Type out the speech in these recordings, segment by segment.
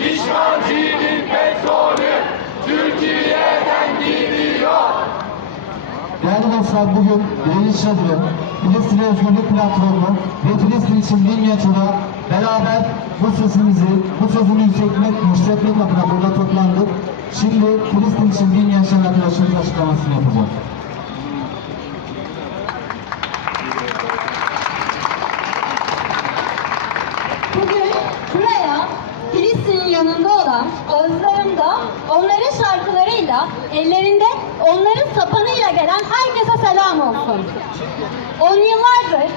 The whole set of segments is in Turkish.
İşgalcinin petrolü Türkiye'den gidiyor. Değerli dostlar bugün Yayın Çadırı, Filistin Özgürlük Platformu ve Filistin için Yatı'da beraber bu sesimizi, bu sözünü yükseltmek, yükseltmek adına burada toplandık. Şimdi Filistin için yaşayan arkadaşımız açıklamasını yapacak. Bugün buraya Filistin'in yanında olan ağızlarında onların şarkılarıyla, ellerinde onların sapanıyla gelen herkese selam olsun. On yıllardır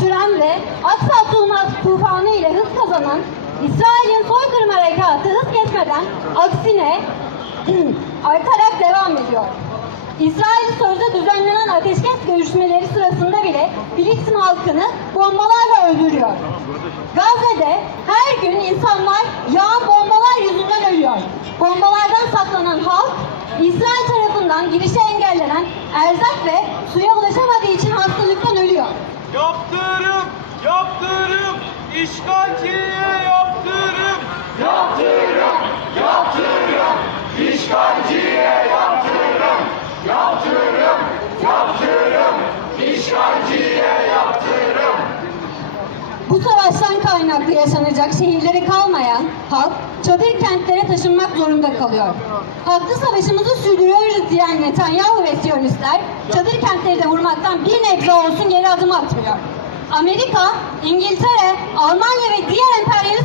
süren ve Aksa Tuğna- tufanı ile hız kazanan İsrail'in soykırım harekatı hız kesmeden aksine artarak devam ediyor. İsrail sözde düzenlenen ateşkes görüşmeleri sırasında bile Filistin halkını bombalarla öldürüyor. Gazze'de her gün insanlar yağan bombalar yüzünden ölüyor. Bombalardan saklanan halk, İsrail tarafından girişe engellenen erzak ve suya ulaşamadığı için hastalıktan ölüyor. Yaptırım, yaptırım, işgalciye yaptırım. Yaptırım, yaptırım, işgalciye Bu savaştan kaynaklı yaşanacak şehirleri kalmayan halk çadır kentlere taşınmak zorunda kalıyor. Haklı savaşımızı sürdürüyoruz diyen Netanyahu ve Siyonistler çadır kentleri de vurmaktan bir nebze olsun geri adım atmıyor. Amerika, İngiltere, Almanya ve diğer emperyalist